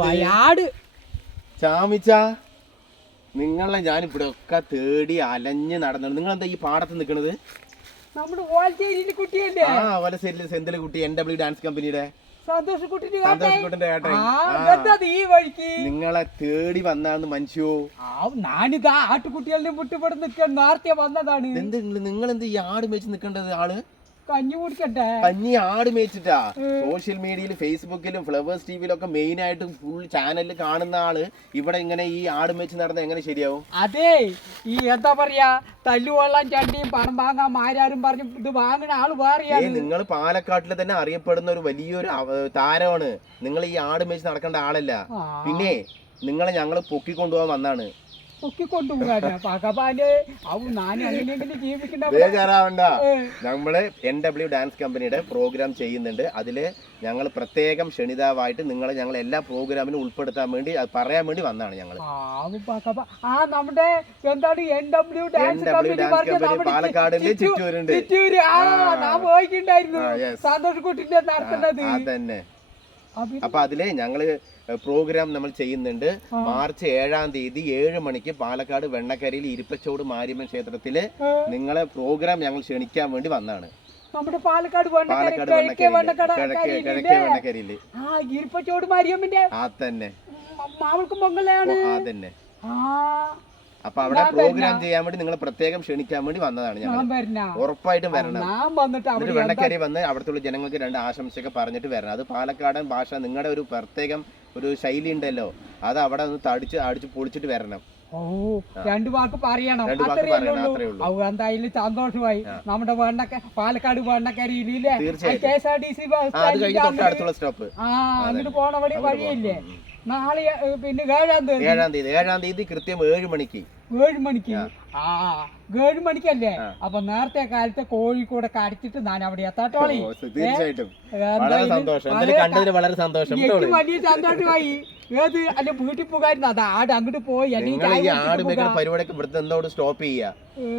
വയാട്. ചാമിച്ച നിങ്ങളെ ഞാൻ ഇവിടെ ഒക്കെ തേടി അലഞ്ഞ് നടന്നു നിങ്ങൾ എന്താ ഈ പാടത്ത് നിൽക്കണത്? നമ്മുടെ ഓൽച്ചേരിന്റെ കുട്ടിയല്ലേ? ആ കുട്ടി എൻ ഡബ്ല്യു ഡാൻസ് കമ്പനിയുടെ സന്തോഷ് കുട്ടിന്റെ സന്തോഷ് കുട്ടന്റെ ഏട്ടൻ ആ ആ. എന്താ ഈ വഴിക്ക്? നിങ്ങളെ തേടി വന്നാന്ന് മനുഷ്യോ. ഞാനിതാ ആട്ടുകുട്ടികളുടെ വിട്ടുപെട്ട് നിൽക്കാൻ നേരത്തെ വന്നതാണ്. എന്ത് നിങ്ങൾ എന്ത് ഈ ആട് മേച്ച് നിൽക്കേണ്ടത് ആൾ? കഞ്ഞി കുടിക്കട്ടെ? കഞ്ഞി ആട് മേച്ചിട്ടാ സോഷ്യൽ മീഡിയയിൽ ഫേസ്ബുക്കിലും ഫ്ലവേഴ്സ് ടിവിയിലും ഒക്കെ മെയിൻ ആയിട്ട് ഫുൾ ചാനലിൽ കാണുന്ന ആൾ ഇവിടെ ഇങ്ങനെ ഈ ആട് മേച്ച് നടന്ന എങ്ങനെ ശരിയാവും? അതെ ഈ എന്താ പറയാ തല്ലുവെള്ളം ചണ്ടിയും പണം വാങ്ങാൻ മാരാരും പറഞ്ഞു ഇത് വാങ്ങുന്ന ആൾ വേറെ നിങ്ങൾ പാലക്കാട്ടിൽ തന്നെ അറിയപ്പെടുന്ന ഒരു വലിയൊരു താരമാണ്. നിങ്ങൾ ഈ ആട് മേച്ച് നടക്കേണ്ട ആളല്ല. പിന്നെ നിങ്ങളെ ഞങ്ങൾ പൊക്കിക്കൊണ്ടുപോകാൻ വന്നാണ്. ബേജാറാവണ്ട. നമ്മൾ എൻ ഡബ്ല്യു ഡാൻസ് കമ്പനിയുടെ പ്രോഗ്രാം ചെയ്യുന്നുണ്ട്. അതിൽ ഞങ്ങൾ പ്രത്യേകം ക്ഷണിതാവായിട്ട് നിങ്ങളെ ഞങ്ങൾ എല്ലാ പ്രോഗ്രാമിനും ഉൾപ്പെടുത്താൻ വേണ്ടി അത് പറയാൻ വേണ്ടി വന്നാണ് ഞങ്ങൾ പാലക്കാടിന്റെ ചിറ്റൂരുണ്ട്. സന്തോഷ് കുട്ടിന്റെ നടത്തുന്നത്. അതന്നെ. അപ്പൊ അതിലെ ഞങ്ങൾ പ്രോഗ്രാം നമ്മൾ ചെയ്യുന്നുണ്ട്. മാർച്ച് ഏഴാം തീയതി ഏഴ് മണിക്ക് പാലക്കാട് വെണ്ണക്കരയിൽ ഇരുപ്പച്ചോട് മാരിയമ്മൻ ക്ഷേത്രത്തിൽ നിങ്ങളെ പ്രോഗ്രാം ഞങ്ങൾ ക്ഷണിക്കാൻ വേണ്ടി വന്നാണ്. നമ്മുടെ പാലക്കാട് കിഴക്കേ കരിയിലില്ലേ? ആ ഇരിപ്പച്ചോട് മരിയമ്മന്റെ ആ തന്നെ മാവൾക്കും പൊങ്കലാണ് ആ തന്നെ ആ. അപ്പൊ അവിടെ പ്രോഗ്രാം ചെയ്യാൻ വേണ്ടി നിങ്ങൾ പ്രത്യേകം ക്ഷണിക്കാൻ വേണ്ടി വന്നതാണ് ഞങ്ങൾ ഞാൻ ഉറപ്പായിട്ടും വരണം. എന്നിട്ട് വെണ്ണക്കരി വന്ന് അവിടുത്തെ ജനങ്ങൾക്ക് രണ്ട് ആശംസയൊക്കെ പറഞ്ഞിട്ട് വരണം. അത് പാലക്കാടൻ ഭാഷ നിങ്ങളുടെ ഒരു പ്രത്യേകം ഒരു ശൈലി ഉണ്ടല്ലോ. അത് അവിടെ ഒന്ന് തടിച്ച് അടിച്ച് പൊളിച്ചിട്ട് വരണം. ഓ രണ്ടു വാക്ക് പറയണം. ഉള്ളൂ. എന്തായാലും സന്തോഷമായി. നമ്മുടെ വേണ്ടക്ക Palakkad വേണ്ടക്കരിയിലേ. K S R T C bus ആ അങ്ങോട്ട് പോണ വഴി വഴിയില്ലേ? നാളെ പിന്നെ ഏഴാം തീയതി. ഏഴാം തീയതി. ഏഴാം തീയതി കൃത്യം ഏഴ് മണിക്ക്. ഏഴ് മണിക്ക്. ആ. ഏഴ് മണിക്കല്ലേ അപ്പൊ നേരത്തെ കാലത്തെ കോഴിക്കൂടെ കടിച്ചിട്ട് ഞാൻ അവിടെ എത്താട്ടോളി ഓ, തീർച്ചയായിട്ടും. വളരെ സന്തോഷം. വളരെ സന്തോഷം എനിക്ക് വലിയ സന്തോഷമായി. ഏത്? അല്ല വീട്ടിൽ പോകായിരുന്നു. അതാ ആട് അങ്ങോട്ട് പോയി. അല്ലെങ്കിൽ ആട് പരിപാടിയൊക്കെ ഇവിടുത്തെ എന്തോട് സ്റ്റോപ്പ് ചെയ്യാ?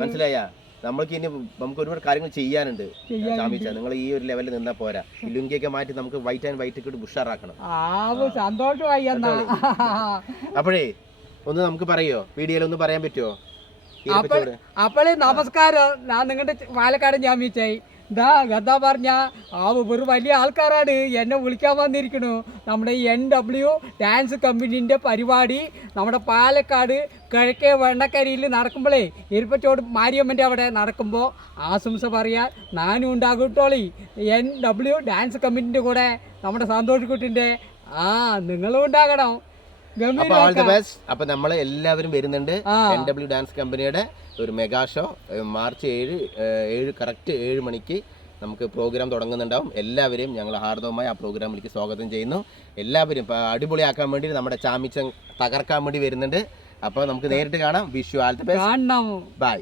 മനസ്സിലായ? നമ്മൾക്ക് ഇനി നമുക്ക് ഒരുപാട് കാര്യങ്ങൾ ചെയ്യാനുണ്ട്. നിങ്ങൾ ഈ ഒരു ലെവലിൽ നിന്നാ പോരാ. ലുങ്കിയൊക്കെ മാറ്റി നമുക്ക് വൈറ്റ് ആൻഡ് വൈറ്റ് ഒക്കെ ഉഷാറാക്കണം. സന്തോഷമായി അപ്പോഴേ ഒന്ന് നമുക്ക് പറയോ വീഡിയോയിൽ ഒന്ന് പറയാൻ പറ്റുമോ അപ്പോൾ അപ്പോൾ നമസ്കാരം. ഞാൻ നിങ്ങളുടെ പാലക്കാട് ഞാൻ മീച്ചായി ഇതാ എന്താ പറഞ്ഞ ആ ഒരു വലിയ ആൾക്കാരാണ്. എന്നെ വിളിക്കാൻ വന്നിരിക്കണു നമ്മുടെ എൻ ഡബ്ല്യു ഡാൻസ് കമ്പനീന്റെ പരിപാടി നമ്മുടെ പാലക്കാട് കിഴക്കേ വെണ്ണക്കരിയിൽ നടക്കുമ്പോഴേ ഇരുപ്പച്ചോട് മാരിയമ്മന്റെ അവിടെ നടക്കുമ്പോൾ ആശംസ പറയാൻ ഞാനും ഉണ്ടാകൂട്ടോളി. എൻ ഡബ്ല്യു ഡാൻസ് കമ്പനീന്റെ കൂടെ നമ്മുടെ സന്തോഷ് കുട്ടിന്റെ ആ നിങ്ങളും ഉണ്ടാകണം. അപ്പൊ ഓൾ ദി ബെസ്റ്റ് അപ്പൊ നമ്മൾ എല്ലാവരും വരുന്നുണ്ട്. എൻ ഡബ്ല്യു ഡാൻസ് കമ്പനിയുടെ ഒരു മെഗാ ഷോ മാർച്ച് ഏഴ് ഏഴ് കറക്റ്റ് ഏഴ് മണിക്ക് നമുക്ക് പ്രോഗ്രാം തുടങ്ങുന്നുണ്ടാവും. എല്ലാവരെയും ഞങ്ങൾ ഹാർദവമായി ആ പ്രോഗ്രാമിലേക്ക് സ്വാഗതം ചെയ്യുന്നു. എല്ലാവരും അടിപൊളിയാക്കാൻ വേണ്ടി നമ്മുടെ ചാമിച്ചൻ തകർക്കാൻ വേണ്ടി വരുന്നുണ്ട്. അപ്പോൾ നമുക്ക് നേരിട്ട് കാണാം. Vishu all the best bye